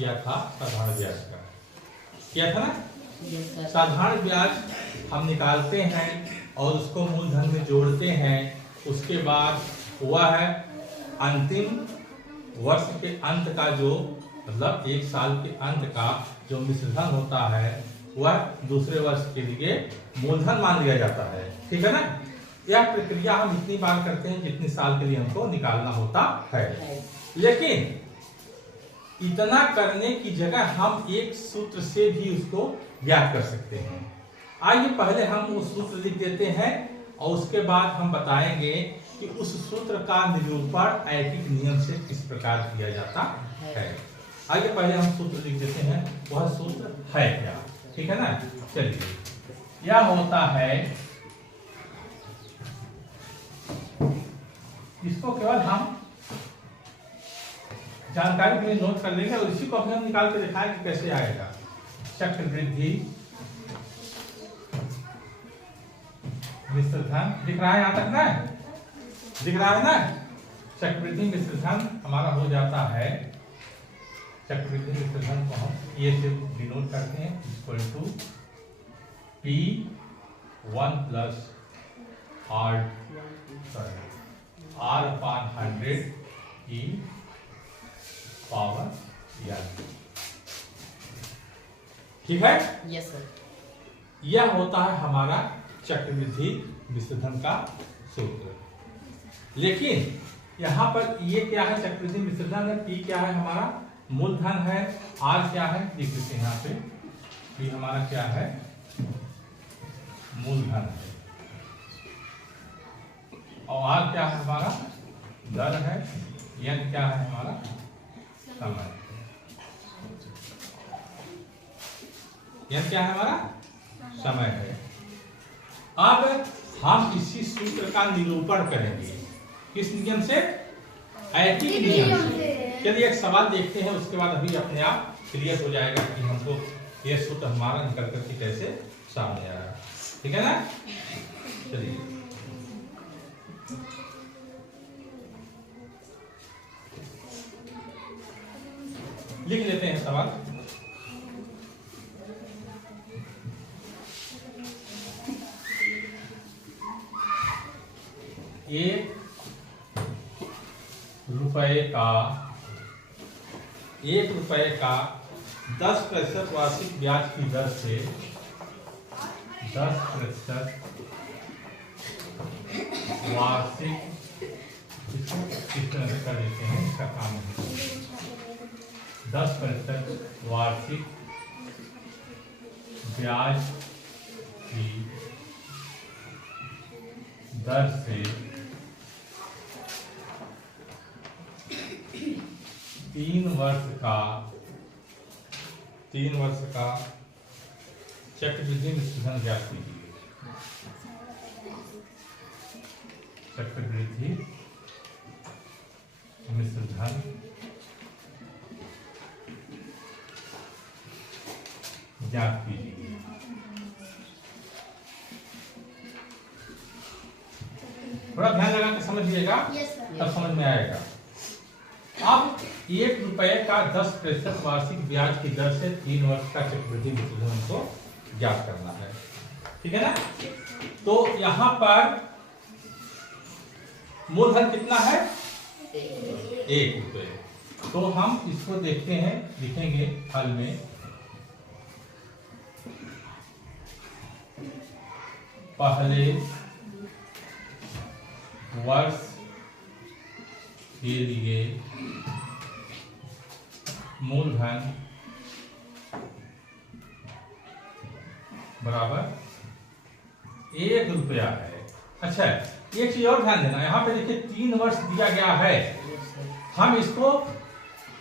किया था साधारण ब्याज का, किया था ना। साधारण ब्याज हम निकालते हैं और उसको मूलधन में जोड़ते हैं। उसके बाद हुआ है अंतिम वर्ष के अंत का जो मतलब एक साल के अंत का जो मिश्रधन होता है वह दूसरे वर्ष के लिए मूलधन मान लिया जाता है, ठीक है ना। यह प्रक्रिया हम इतनी बार करते हैं जितने साल के लिए हमको निकालना होता है। लेकिन इतना करने की जगह हम एक सूत्र से भी उसको ज्ञात कर सकते हैं। आइए पहले हम वो सूत्र लिख देते हैं और उसके बाद हम बताएंगे कि उस सूत्र का निरूपण ऐकिक नियम से किस प्रकार किया जाता है। आइए पहले हम सूत्र लिख देते हैं, वह सूत्र है क्या, ठीक है ना। चलिए, यह होता है, इसको केवल हम जानकारी के लिए नोट कर लेंगे और इसी को हम निकाल के दिखाएं कि कैसे आएगा। चक्रवृद्धि मिश्रधन दिख रहा है, यहां तक ना दिख रहा है ना। चक्रवृद्धि मिश्रधन हमारा हो जाता है, चक्रवृद्धि मिश्रधन को हम ये से डिनोट करते हैं equal to P1 plus R/100 की पावर n, ठीक है। Yes sir. यह होता है हमारा चक्रवृद्धि मिश्रधन का सूत्र। लेकिन यहाँ पर ये क्या है, चक्रवृद्धि मिश्रधन है, P क्या है हमारा मूलधन है, R क्या है लिख देते हैं यहाँ पे। P हमारा क्या है मूलधन है और R क्या है हमारा दर है, N क्या है हमारा समय, N क्या है हमारा समय है। अब हम इसी सूत्र का निरूपण करेंगे, किस नियम से, ऐकिक नियम से। चलिए एक सवाल देखते हैं, उसके बाद अभी अपने आप क्लियर हो जाएगा कि हमको यह सूत्र हमारा निकल करके कैसे सामने आ रहा है, ठीक है ना। चलिए लिख लेते हैं सवाल। एक रुपए का 10% वार्षिक ब्याज की दर से 10% वार्षिक, इसको किस तरह से कर देते हैं, इसका काम है 10% वार्षिक ब्याज की दर से 3 वर्ष का चक्रवृद्धि मिश्रधन ज्ञात कीजिए। चक्रवृद्धि मिश्रधन ज्ञात कीजिए। थोड़ा ध्यान लगा के समझिएगा, तब समझ में आएगा। अब 1 रुपए का 10% वार्षिक ब्याज की दर से 3 वर्ष का चक्रवृद्धि मिश्रधन को ज्ञात करना है, ठीक है ना। तो यहाँ पर मूलधन कितना है 1 रुपए। तो हम इसको देखते हैं, लिखेंगे हल में पहले वर्ष के लिए मूलधन बराबर 1 रुपया है। अच्छा एक चीज और ध्यान देना, यहाँ पे देखिए 3 वर्ष दिया गया है। हम इसको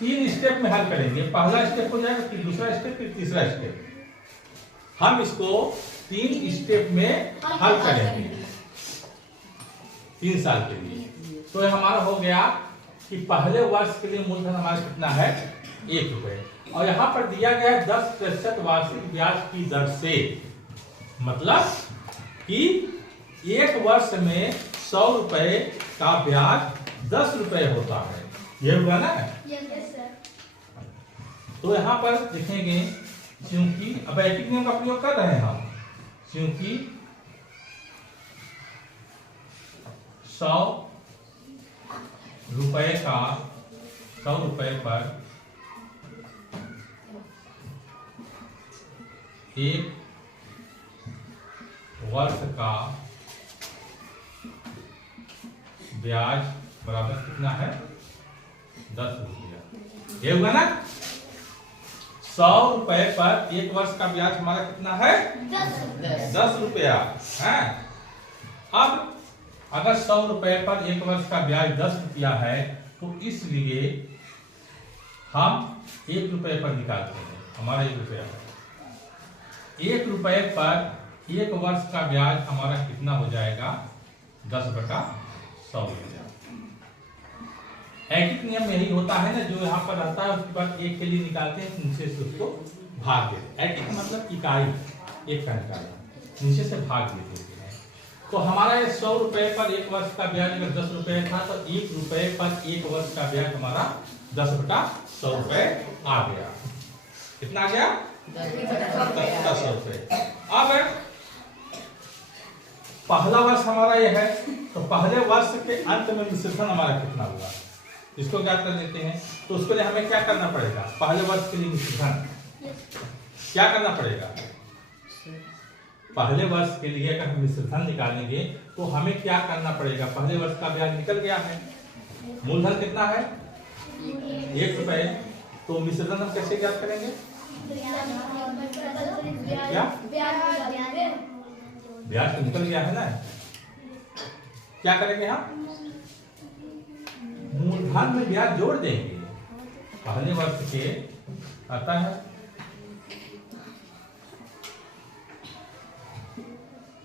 3 स्टेप में हल करेंगे, पहला स्टेप हो जाएगा, फिर दूसरा स्टेप, फिर तीसरा स्टेप। हम इसको 3 स्टेप में हल करेंगे 3 साल के लिए। तो ये हमारा हो गया कि पहले वर्ष के लिए मूलधन हमारा कितना है 1 रुपए, और यहाँ पर दिया गया है 10% वार्षिक ब्याज की दर से, मतलब कि 1 वर्ष में 100 रुपए का ब्याज 10 रुपए होता है। ये हुआ ना। तो यहाँ पर लिखेंगे क्योंकि अब रैखिक नियम का प्रयोग कर रहे हैं हम, क्योंकि 100 रुपए पर एक वर्ष का ब्याज बराबर कितना है? 10 रुपया। ये हुआ ना? 100 रुपए पर एक वर्ष का ब्याज हमारा कितना है? 10 रुपया है। अब अगर 100 रुपए पर एक वर्ष का ब्याज 10 रुपया है तो इसलिए हम 1 रुपए पर निकालते हैं। हमारा 1 रुपया है। 1 रुपए पर एक वर्ष का ब्याज हमारा कितना हो जाएगा? 10/100 रुपया। रैखिक नियम यही होता है ना, जो यहाँ पर रहता है उसके बाद एक के लिए निकालते हैं, नीचे से उसको भाग देते हैं। रैखिक मतलब इकाई एक का निकालना, नीचे से भाग देते हैं। तो हमारा 100 रुपए पर एक वर्ष का ब्याज अगर 10 रुपए था तो 1 रुपए पर एक वर्ष का ब्याज हमारा 10/100 रुपए आ गया। कितना आ गया? 10/100 रुपए। अब पहला वर्ष हमारा यह है, तो पहले वर्ष के अंत में मिश्रधन हमारा कितना हुआ इसको ज्ञात कर देते हैं। तो उसके लिए हमें क्या करना पड़ेगा? पहले वर्ष के लिए मिश्रधन क्या करना पड़ेगा? पहले वर्ष के लिए अगर हम मिश्रधन निकालेंगे तो हमें क्या करना पड़ेगा? पहले वर्ष का ब्याज निकल गया है, मूलधन कितना है? 1 रुपए। तो मिश्रधन हम कैसे ज्ञात करेंगे? क्या ब्याज तो निकल गया है ना, क्या करेंगे हम? मूलधन में ब्याज जोड़ देंगे। पहले वर्ष के आता है,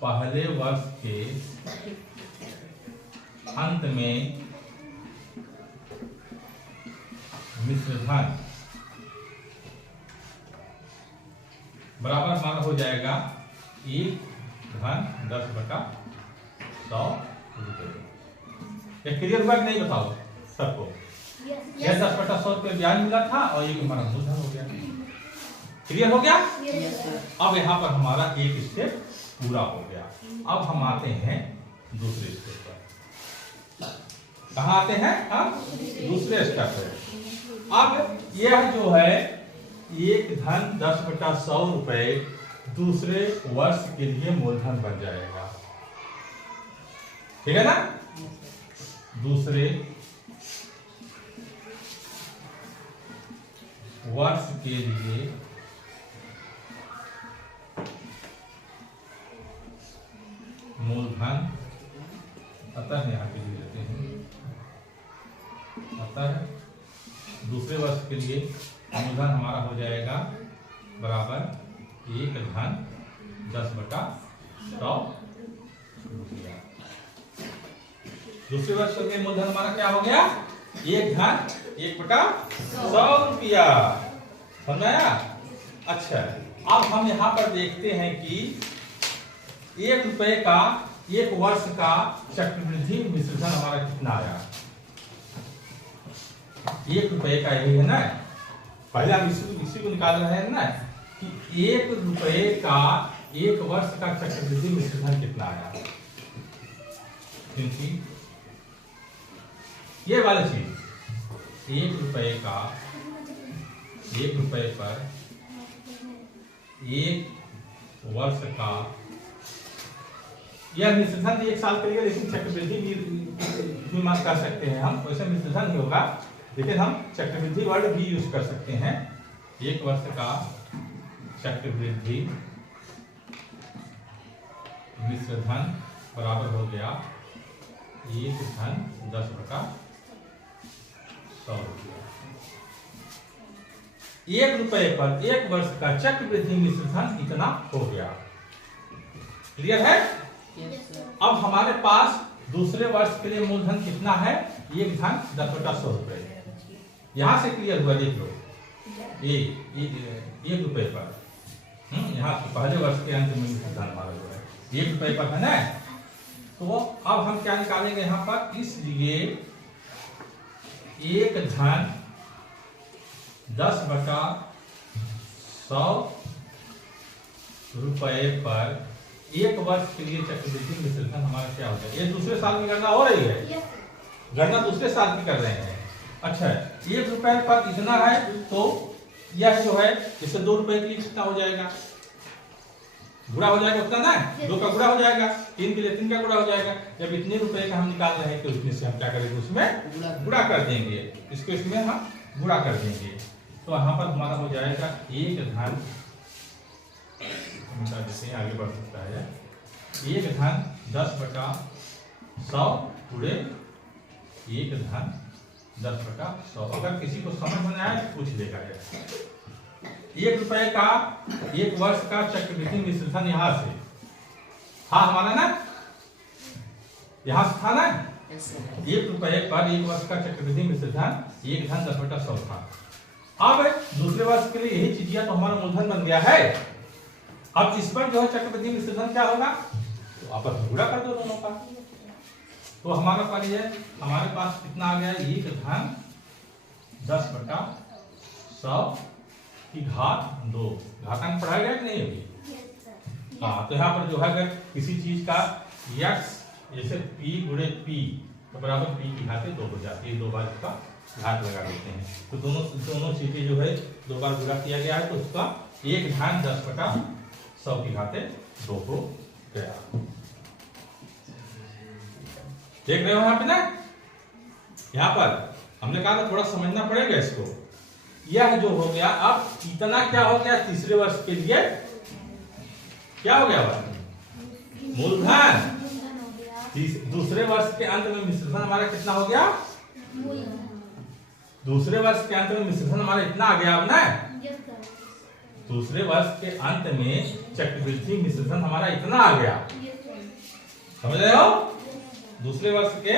पहले वर्ष के अंत में मिश्रधन बराबर हमारा हो जाएगा 1 धन 10/100 रुपए। ये क्लियर हुआ कि नहीं बताओ सबको? यह 10/100 रुपए ब्याज मिला था और ये हमारा मूलधन हो गया। क्लियर हो गया? अब यहाँ पर हमारा एक स्टेप पूरा हो गया। अब हम आते हैं दूसरे स्टेप पर। कहाँ आते हैं? अब दूसरे स्टेप पर। अब यह जो है 1 धन 10/100 रुपए दूसरे वर्ष के लिए मूलधन बन जाएगा। ठीक है ना? दूसरे वर्ष के लिए मूलधन अतः यहाँ पे ले लेते हैं, अतः दूसरे वर्ष के लिए मूलधन हमारा हो जाएगा बराबर 1 धन 10/100 रुपया। दूसरे वर्ष के लिए मूलधन हमारा क्या हो गया? 1 धन 1/100 रुपया। समझ आया? अच्छा, अब हम यहाँ पर देखते हैं कि 1 रुपए का एक वर्ष का चक्रवृद्धि मिश्रधन हमारा कितना आया? 1 रुपए का यही है ना, पहले हम इसी को निकाल रहे हैं ना कि 1 रुपए का एक वर्ष का चक्रवृद्धि मिश्रधन कितना आया। क्योंकि ये वाली चीज 1 रुपए का 1 रुपए पर एक वर्ष का यह मिश्रधन 1 साल के लिए, लेकिन चक्रवृद्धि भी मान कर सकते हैं हम, वैसे मिश्रधन ही होगा लेकिन हम चक्रवृद्धि वर्ड भी यूज कर सकते हैं। 1 वर्ष का चक्रवृद्धि मिश्रधन बराबर हो गया 1 धन 10/100 रुपया। 1 रुपए पर एक वर्ष का चक्रवृद्धि मिश्रधन इतना हो गया। क्लियर है? अब हमारे पास दूसरे वर्ष के लिए मूलधन कितना है? 1 धन 10/100 रुपए। यहां से क्लियर हुआ? देख लो, 1 रुपए पर यहाँ पहले वर्ष के अंत में मिश्रधन हमारा जो है 1 रुपए पर है ना। तो अब हम क्या निकालेंगे यहाँ पर? इसलिए 1 धन 10/100 रुपए पर एक वर्ष के लिए चक्रवृद्धि मिश्रधन हमारा क्या हो जाएगा? ये दूसरे साल की गणना हो रही है, गणना दूसरे साल की कर रहे हैं। अच्छा, 1 रुपए पर इतना है तो यह जो है इससे 2 रुपए के लिए कितना हो जाएगा? गुणा हो जाएगा उतना ना, 2 का गुणा हो जाएगा, 3 के लिए 3 का गुणा हो जाएगा। जब इतने रुपए का हम निकाल रहे हैं तो इसमें से हम क्या करेंगे? उसमें गुणा कर देंगे, इसको इसमें हम गुणा कर देंगे। तो यहाँ पर हमारा हो जाएगा 1 धन, जैसे आगे बढ़ सकता है, 1 धन 10/100 गुणे 1 धन 10/100। अगर किसी को समझ में आए तो पूछ लेगा। 1 रुपए का 1 वर्ष का चक्रवृद्धि मिश्रधन यहाँ से था हमारा ना, यहाँ से था ना। 1 रुपए पर 1 वर्ष का चक्रवृद्धि मिश्रधन 1 धन 10/100 था। अब दूसरे वर्ष के लिए यही चीजिया तो हमारा मूलधन बन गया है। अब इस पर जो है चक्रवृद्धि मिश्रधन क्या होगा? तो आपस में गुणा कर दो दोनों का। तो हमारा पास है, हमारे पास कितना आ गया? 1 धन 10/100 की घात 2। घातांक पढ़ा गया कि नहीं अभी? हाँ, तो यहाँ पर जो है अगर किसी चीज का x जैसे p गुणे p तो बराबर p की घात 2 हो जाती है। 2 बार इसका घात लगा देते हैं तो दोनों चीजें जो है 2 बार गुणा किया गया है तो उसका 1 धन 10/100 की घात 2 हो गया। देख रहे हो यहाँ पे ना? यहाँ पर हमने कहा था थोड़ा समझना पड़ेगा इसको। यह जो हो गया, अब इतना क्या हो गया? तीसरे वर्ष के लिए क्या हो गया? मूलधन। दूसरे वर्ष के अंत में मिश्रधन हमारा कितना हो गया? दूसरे वर्ष के अंत में मिश्रधन हमारा इतना आ गया। अब ना दूसरे वर्ष के अंत में चक्रवृद्धि मिश्रधन हमारा इतना आ गया, समझ रहे हो? दूसरे वर्ष के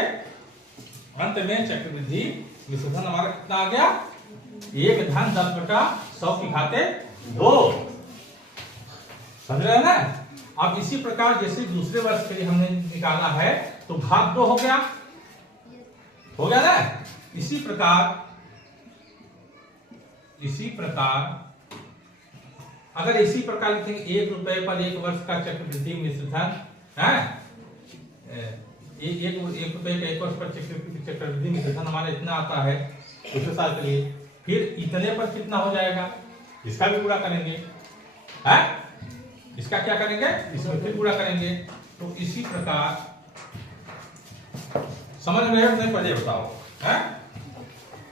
अंत में चक्रवृद्धि मिश्रधन हमारा कितना आ गया? 1 धन 10/100 की घात 2। समझ रहे हो ना? अब इसी प्रकार जैसे दूसरे वर्ष के लिए हमने निकाला है तो घात 2 हो गया, हो गया ना? इसी प्रकार अगर इसी प्रकार लिखेंगे 1 रुपए पर 1 वर्ष का चक्रवृद्धि मिश्रधन है, 1 रुपए का 1 वर्ष पर चक्रवृद्धि मिश्रधन हमारा इतना आता है दूसरे साल के लिए। फिर इतने पर कितना हो जाएगा? इसका भी गुणा करेंगे, है? इसका क्या करेंगे? इसमें फिर गुणा करेंगे। तो इसी प्रकार समझ में है नहीं? पहले बताओ, है?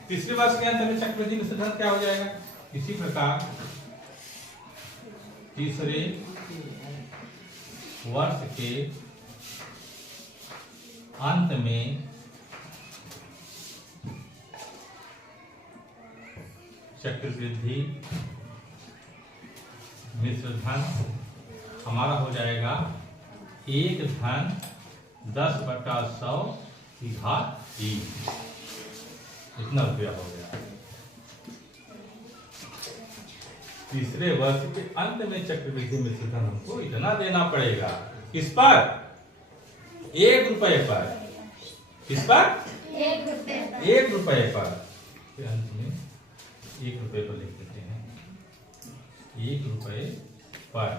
तीसरे वर्ष के अंत में चक्रवृद्धि मिश्रधन क्या हो जाएगा? इसी प्रकार तीसरे वर्ष के अंत में चक्रवृद्धि मिश्रधन हमारा हो जाएगा 1 धन 10/100 की घात 3। इतना रुपया हो गया। तीसरे वर्ष के अंत में चक्रवृद्धि मिश्रधन हमको इतना देना पड़ेगा। किस पर? 1 रुपए पर। किस पर? 1 रुपए पर। अंत में 1 रुपए पर लिख देते हैं। 1 रुपए पर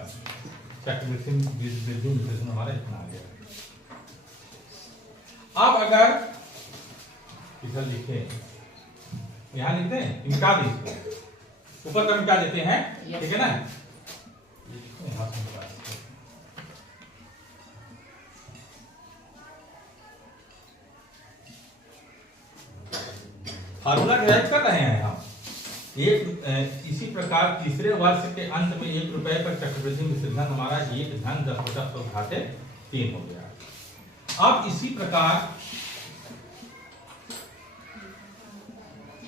चक्रवृद्धि मिश्रधन हमारा इतना आ गया। अब अगर इधर लिखे, यहां लिखते हैं, इनका भी ऊपर का मिटा देते हैं, ठीक है ना? यहां से निकाल फार्मूला डिराइव कर रहे हैं हम। इसी प्रकार तीसरे वर्ष के अंत में 1 रुपए पर चक्रवृद्धि मिश्रधन हमारा 1 धन 10/100 घात 3 हो गया। अब इसी प्रकार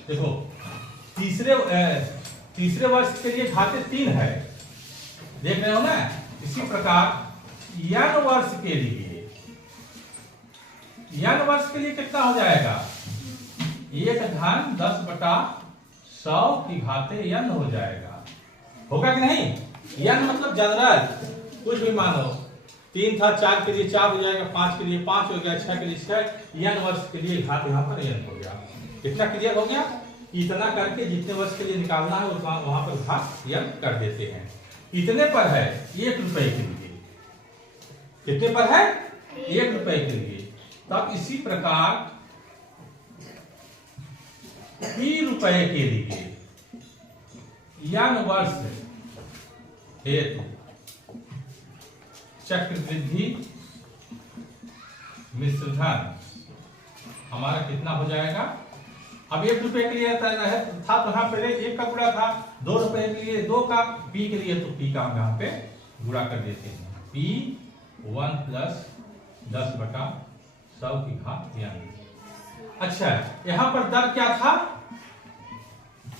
देखो तीसरे वर्ष के लिए घात 3 है, देख रहे हो ना? इसी प्रकार n वर्ष के लिए कितना हो जाएगा? 1 धन 10/100 की घात n हो जाएगा। होगा कि नहीं? n मतलब जनरल, कुछ भी मानो। 3 था, 4 के लिए 4 हो जाएगा, 5 के लिए 5 हो गया, 6 के लिए 6। n वर्ष के लिए घात यहाँ पर n हो गया। कितना क्लियर हो गया? इतना करके जितने वर्ष के लिए निकालना है वहां पर घात n कर देते हैं। इतने पर है 1 रुपए के लिए, कितने पर है 1 रुपए के लिए। तब इसी प्रकार p रुपए के लिए n वर्ष हेतु चक्रवृद्धि मिश्रधन हमारा कितना हो जाएगा। अब 1 रुपए के लिए था तो यहाँ पहले 1 का गुणा था, 2 रुपए के लिए 2 का, p के लिए तो p का हम यहाँ पे गुणा कर देते हैं। p 1 प्लस 10/100 की घात n। अच्छा, यहाँ पर दर क्या था,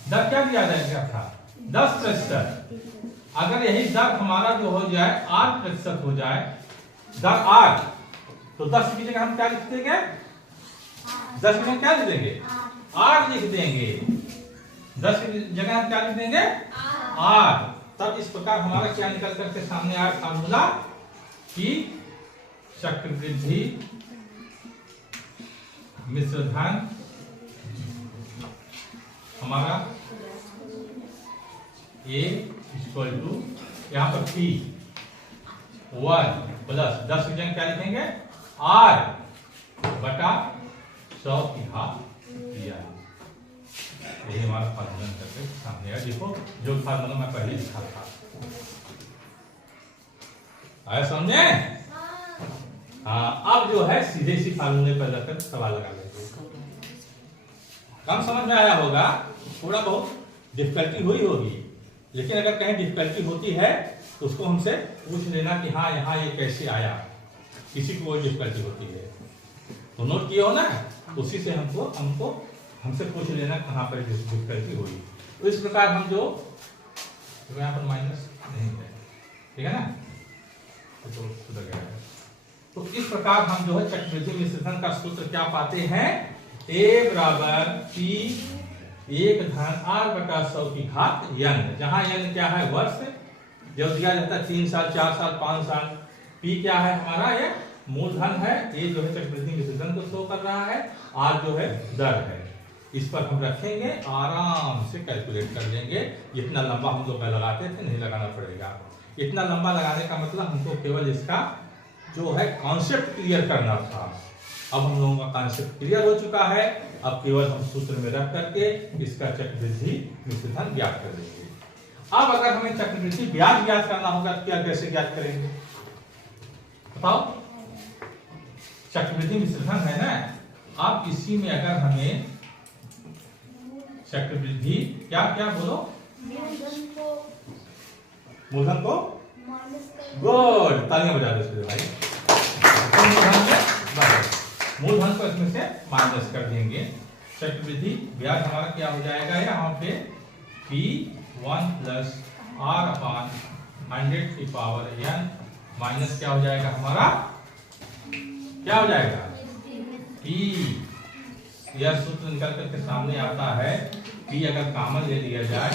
दर क्या दिया गया था 10%। अगर यही दर हमारा जो हो जाए 8% हो जाए, दर 8, तो 10 की जगह हम क्या लिख देंगे, 10 की क्या लिख देंगे 8 लिख देंगे। 10 की जगह हम क्या लिख देंगे 8। तब इस प्रकार हमारा क्या निकल करके सामने आया फार्मूला कि चक्रवृद्धि मिश्रधन हमारा A इक्वल टू यहाँ पर P 1 प्लस 10 की जगह क्या लिखेंगे R/100 की घात दिया। यही हमारा फार्मूला करके सामने आया। देखो जो फार्मूला मैं पहले लिखा था, आया समझे। हाँ, अब जो है सीधे सी फार्मूले पर जाकर सवाल लगा लेते हैं। कम समझ में आया होगा, थोड़ा बहुत डिफिकल्टी हुई होगी, लेकिन अगर कहीं डिफिकल्टी होती है तो उसको हमसे पूछ लेना कि हाँ यहाँ ये कैसे आया। किसी को कोई डिफिकल्टी होती है तो नोट किया हो ना, उसी से हमसे पूछ लेना कहाँ पर डिफिकल्टी हुई। तो इस प्रकार हम जो यहाँ पर माइनस नहीं है, ठीक है ना, तो सुधर गया है। तो इस प्रकार हम जो है चक्रवृद्धि मिश्रधन का सूत्र क्या पाते हैं, A बराबर P 1 धन R/100 की घात n, जहां n क्या है वर्ष, जब दिया जाता है 3 साल 4 साल 5 साल। P क्या है हमारा, ये मूलधन है, A जो है चक्रवृद्धि मिश्रधन को शो कर रहा है, R जो है दर है। इस पर हम रखेंगे, आराम से कैलकुलेट कर लेंगे। इतना लंबा हम लोग लगाते थे, नहीं लगाना पड़ेगा। इतना लंबा लगाने का मतलब हमको केवल इसका जो है कॉन्सेप्ट क्लियर करना था। अब हम लोगों का कॉन्सेप्ट क्लियर हो चुका है। अब केवल हम सूत्र में रख करके इसका चक्रवृद्धि मिश्रधन ज्ञात कर देंगे। अब अगर हमें चक्रवृद्धि ब्याज ज्ञात करना होगा तो क्या कैसे ज्ञात करेंगे बताओ। चक्रवृद्धि मिश्रधन है ना, अब इसी में अगर हमें चक्रवृद्धि क्या क्या बोलो, मूलधन को गुड, तालियां बजा दो भाई। मूलधन को इसमें से माइनस कर देंगे। चक्रवृद्धि ब्याज हमारा क्या हो जाएगा, यहाँ पे P1 प्लस R/100 की पावर n माइनस क्या हो जाएगा हमारा, क्या हो जाएगा P। यह सूत्र निकल करके सामने आता है। P अगर कॉमन ले लिया जाए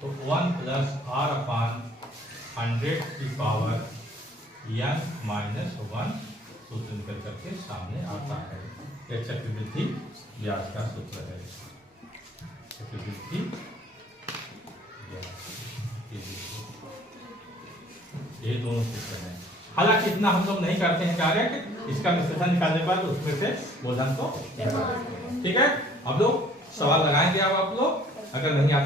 तो 1 प्लस R/100 की पावर n माइनस 1 सूत्र निकल करके सामने आता है। यह चक्रवृद्धि ब्याज का सूत्र है। चक्रवृद्धि ये दोनों सूत्र हैं। हालांकि इतना हम लोग नहीं करते हैं कार्य कि इसका मिश्रण निकालने के बाद उसमें से मूलधन को, ठीक है। अब लोग सवाल लगाएंगे, अब आप लोग अगर नहीं आता